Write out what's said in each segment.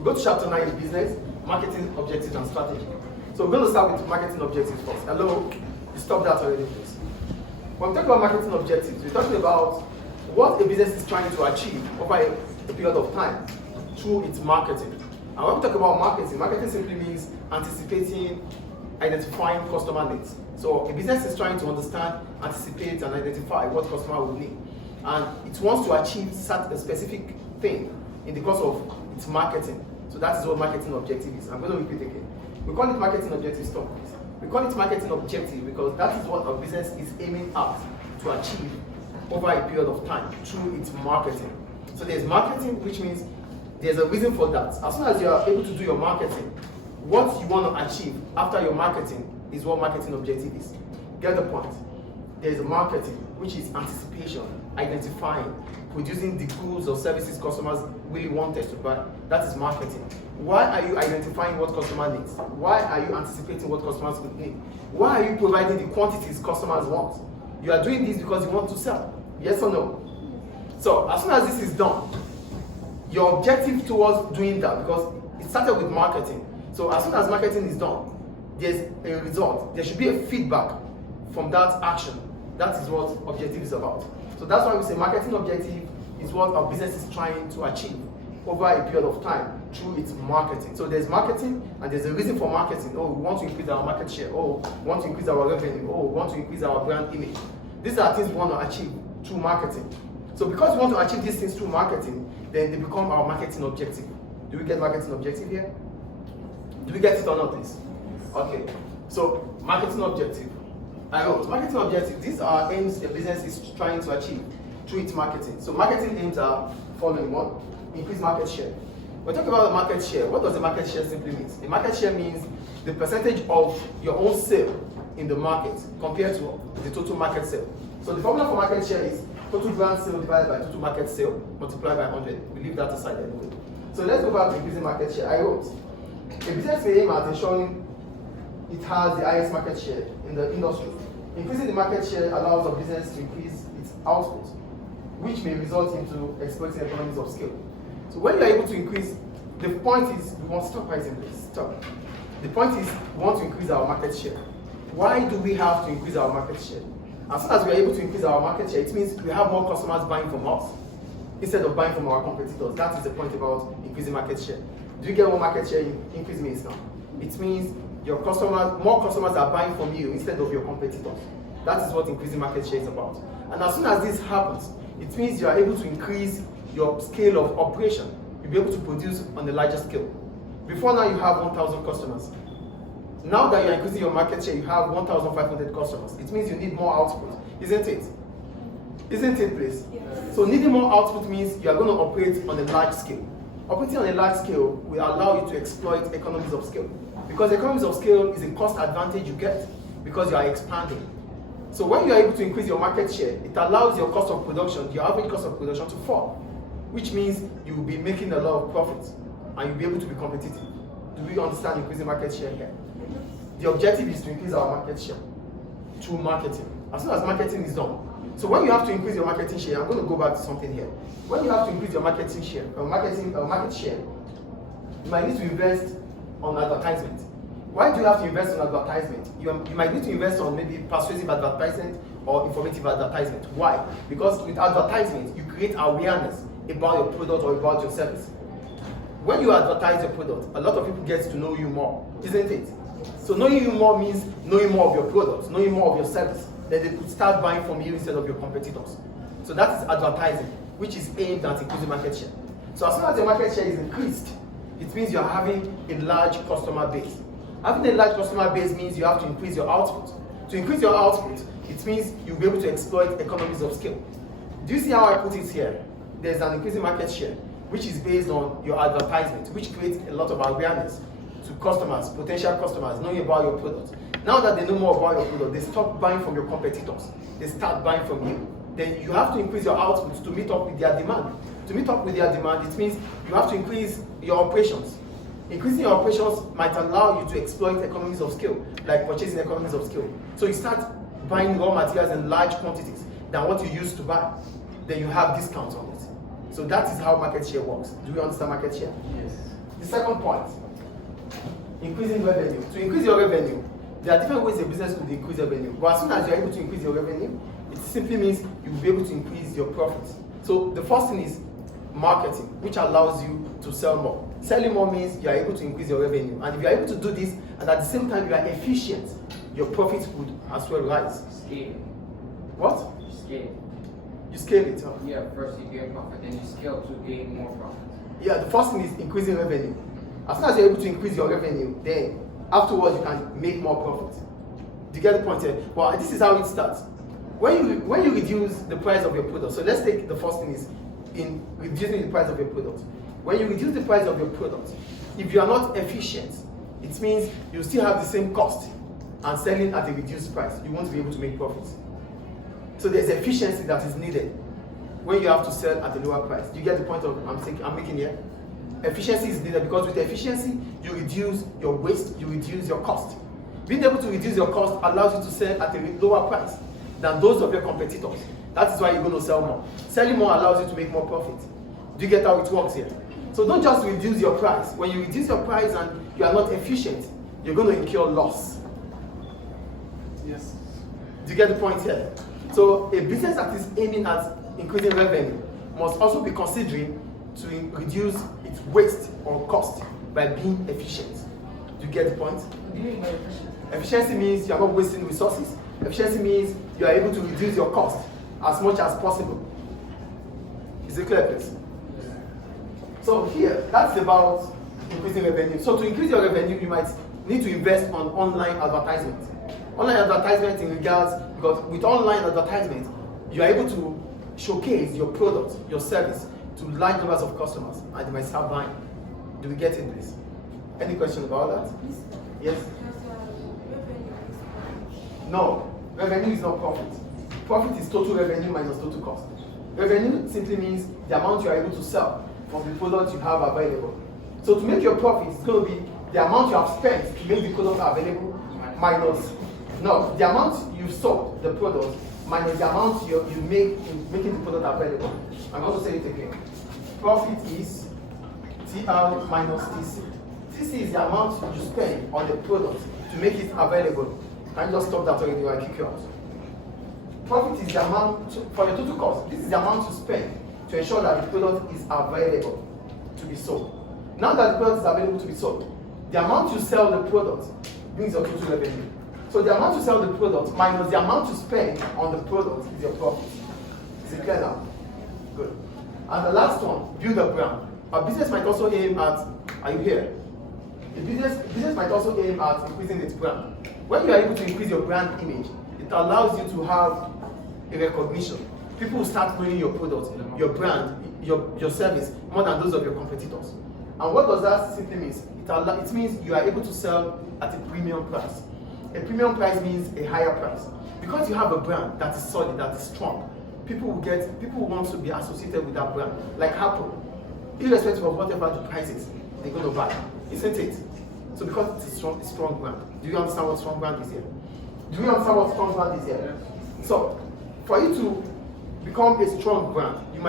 We go to chapter 9, business, marketing objectives and strategy. So we're going to start with marketing objectives first. Hello, you stopped that already, please. When we talk about marketing objectives, we're talking about what a business is trying to achieve over a period of time through its marketing. And when we talk about marketing, marketing simply means anticipating, identifying customer needs. So a business is trying to understand, anticipate, and identify what customer will need. And it wants to achieve a specific thing in the course of its marketing. So that is what marketing objective is. I'm going to repeat again. We call it marketing objective. Stop, please. We call it marketing objective because that is what a business is aiming at to achieve over a period of time through its marketing. So there's marketing, which means there's a reason for that. As soon as you are able to do your marketing, what you want to achieve after your marketing is what marketing objective is. Get the point? There's marketing, which is anticipation, identifying, producing the goods or services customers really wanted to buy. That is marketing. Why are you identifying what customer needs? Why are you anticipating what customers would need? Why are you providing the quantities customers want? You are doing this because you want to sell. Yes or no? So as soon as this is done, your objective towards doing that, because it started with marketing. So as soon as marketing is done, there's a result. There should be a feedback from that action. That is what objective is about. So that's why we say marketing objective is what our business is trying to achieve over a period of time through its marketing. So there's marketing and there's a reason for marketing. Oh, we want to increase our market share. Oh, we want to increase our revenue. Oh, we want to increase our brand image. These are things we want to achieve through marketing. So because we want to achieve these things through marketing, then they become our marketing objective. Do we get marketing objective here? Do we get it or not, please? Okay. So marketing objective. I wrote marketing objective. These are aims a business is trying to achieve through its marketing. So marketing aims are following: one, increase market share. When we talk about the market share, what does the market share simply mean? The market share means the percentage of your own sale in the market compared to the total market sale. So the formula for market share is total brand sale divided by total market sale multiplied by 100. We leave that aside anyway. So let's go back to increasing market share. I wrote a business may aim at ensuring it has the highest market share in the industry. Increasing the market share allows a business to increase its output, which may result into exploiting economies of scale. So when you are able to increase, the point is, we want to stop pricing this. Stop. The point is, we want to increase our market share. Why do we have to increase our market share? As soon as we are able to increase our market share, it means we have more customers buying from us instead of buying from our competitors. That is the point about increasing market share. Do you get what market share increase means now? It means your customers, more customers are buying from you instead of your competitors. That is what increasing market share is about. And as soon as this happens, it means you are able to increase your scale of operation. You'll be able to produce on a larger scale. Before now, you have 1,000 customers. Now that you're increasing your market share, you have 1,500 customers. It means you need more output, isn't it? Isn't it, please? Yes. So needing more output means you are going to operate on a large scale. Operating on a large scale will allow you to exploit economies of scale. Because economies of scale is a cost advantage you get because you are expanding. So when you are able to increase your market share, it allows your cost of production, your average cost of production to fall, which means you will be making a lot of profits and you'll be able to be competitive. Do we understand increasing market share here? The objective is to increase our market share through marketing. As soon as marketing is done. So when you have to increase your marketing share, I'm going to go back to something here. When you have to increase your marketing share, market share, you might need to invest on advertisement. Why do you have to invest on advertisement? You might need to invest on maybe persuasive advertisement or informative advertisement. Why? Because with advertisement, you create awareness about your product or about your service. When you advertise your product, a lot of people get to know you more, isn't it? So knowing you more means knowing more of your products, knowing more of your service. Then they could start buying from you instead of your competitors. So that is advertising, which is aimed at increasing market share. So as soon as your market share is increased, it means you're having a large customer base. Having a large customer base means you have to increase your output. To increase your output, it means you'll be able to exploit economies of scale. Do you see how I put it here? There's an increasing market share, which is based on your advertisement, which creates a lot of awareness to customers, potential customers, knowing about your product. Now that they know more about your product, they stop buying from your competitors. They start buying from you. Then you have to increase your output to meet up with their demand. To meet up with their demand, it means you have to increase your operations. Increasing your operations might allow you to exploit economies of scale, like purchasing economies of scale. So you start buying raw materials in large quantities than what you used to buy. Then you have discounts on it. So that is how market share works. Do you understand market share? Yes. The second point, increasing revenue. To increase your revenue, there are different ways a business could increase revenue. But as soon as you're able to increase your revenue, it simply means you'll be able to increase your profits. So the first thing is marketing, which allows you to sell more. Selling more means you are able to increase your revenue. And if you are able to do this, and at the same time you are efficient, your profits would as well rise. Scale. What? Scale. You scale it, huh? Yeah, first you gain profit, then you scale to gain more profit. Yeah, the first thing is increasing revenue. As soon as you're able to increase your revenue, then afterwards you can make more profit. Do you get the point here? Well, this is how it starts. When you reduce the price of your product, so let's take the first thing is in reducing the price of your product. When you reduce the price of your product, if you are not efficient, it means you still have the same cost and selling at a reduced price. You won't be able to make profits. So there's efficiency that is needed when you have to sell at a lower price. Do you get the point of I'm making here? Efficiency is needed because with efficiency, you reduce your waste, you reduce your cost. Being able to reduce your cost allows you to sell at a lower price than those of your competitors. That is why you're going to sell more. Selling more allows you to make more profit. Do you get how it works here? So don't just reduce your price. When you reduce your price and you are not efficient, you're going to incur loss. Yes. Do you get the point here? So a business that is aiming at increasing revenue must also be considering to reduce its waste or cost by being efficient. Do you get the point? What do you mean by efficient? Efficiency means you are not wasting resources. Efficiency means you are able to reduce your cost as much as possible. Is it clear, please? So here, that's about increasing revenue. So to increase your revenue, you might need to invest on online advertisement. Online advertisement in regards, because with online advertisement, you are able to showcase your product, your service, to large numbers of customers, and they might start buying. Do we get it, please? Any question about that? Yes? No, revenue is not profit. Profit is total revenue minus total cost. Revenue simply means the amount you are able to sell from the product you have available. So to make your profit, it's going to be the amount you have spent to make the product available minus, no, the amount you've sold the product minus the amount you make in making the product available. I'm going to say it again. Profit is TR minus TC. TC is the amount you spend on the product to make it available. Can you just stop that already or I kick you out? Profit is the amount, for the total cost, this is the amount you spend to ensure that the product is available to be sold. Now that the product is available to be sold, the amount you sell the product brings your total revenue. So the amount you sell the product minus the amount you spend on the product is your profit. Is it clear now? Good. And the last one, build a brand. A business might also aim at, are you here? A business might also aim at increasing its brand. When you are able to increase your brand image, it allows you to have a recognition. People will start knowing your product, your brand, your service more than those of your competitors. And what does that simply mean? It means you are able to sell at a premium price. A premium price means a higher price. Because you have a brand that is solid, that is strong, people will want to be associated with that brand. Like Apple, irrespective of whatever the price is, they're going to buy. Isn't it? So because it's a strong brand. Do you understand what strong brand is here? Do you understand what strong brand is here? So for you to become a strong brand, you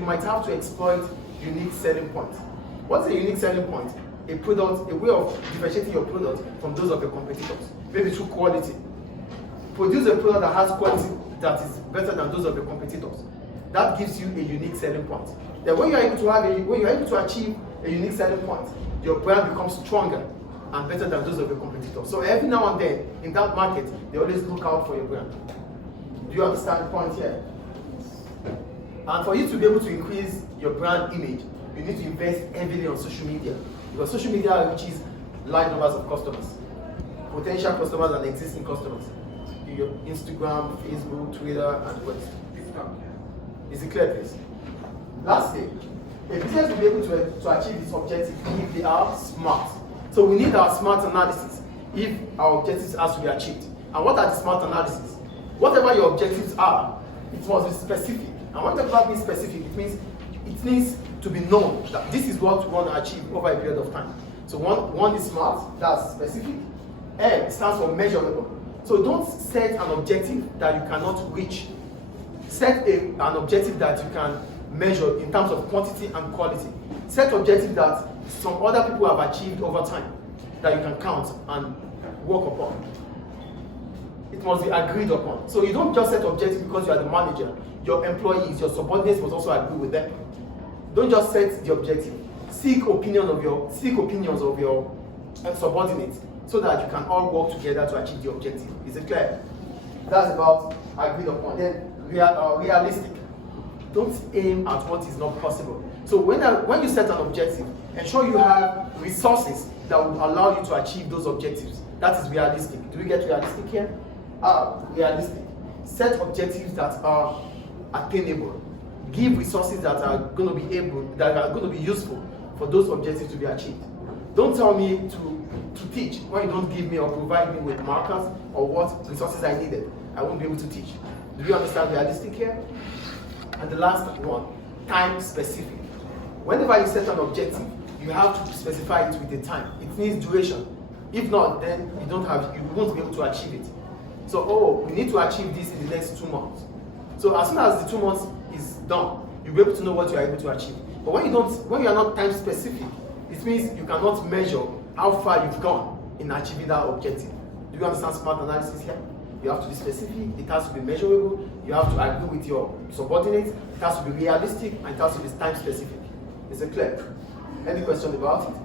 might have to exploit unique selling points. What's a unique selling point? A product, a way of differentiating your product from those of your competitors. Maybe through quality. Produce a product that has quality that is better than those of your competitors. That gives you a unique selling point. Then when you're able to achieve a unique selling point, your brand becomes stronger and better than those of your competitors. So every now and then in that market, they always look out for your brand. Do you understand the point here? And for you to be able to increase your brand image, you need to invest heavily on social media. Because social media reaches large numbers of customers, potential customers and existing customers. Your Instagram, Facebook, Twitter, and what? Is it clear, please? Lastly, a business will be able to achieve its objective if they are smart. So we need our smart analysis if our objectives are to be achieved. And what are the smart analysis? Whatever your objectives are, it must be specific. And whatever means specific, it needs to be known that this is what we want to achieve over a period of time. So one is smart, that's specific. M stands for measurable. So don't set an objective that you cannot reach. Set an objective that you can measure in terms of quantity and quality. Set objectives that some other people have achieved over time that you can count and work upon. It must be agreed upon. So you don't just set objectives because you are the manager. Your employees, your subordinates must also agree with them. Don't just set the objective. Seek opinions of your subordinates so that you can all work together to achieve the objective. Is it clear? That's about agreed upon. Then realistic. Don't aim at what is not possible. So when you set an objective, ensure you have resources that will allow you to achieve those objectives. That is realistic. Do we get realistic here? Realistic. Set objectives that are attainable. Give resources that are going to be useful for those objectives to be achieved. Don't tell me to teach when you don't give me or provide me with markers or what resources I needed. I won't be able to teach. Do you understand realistic here? And the last one, time specific. Whenever you set an objective, you have to specify it with a time. It needs duration. If not, then you won't be able to achieve it. So, we need to achieve this in the next 2 months. So as soon as the 2 months is done, you'll be able to know what you are able to achieve. But when you are not time specific, it means you cannot measure how far you've gone in achieving that objective. Do you understand SMART analysis here? You have to be specific, it has to be measurable, you have to agree with your subordinates, it has to be realistic, and it has to be time specific. Is it clear? Any question about it?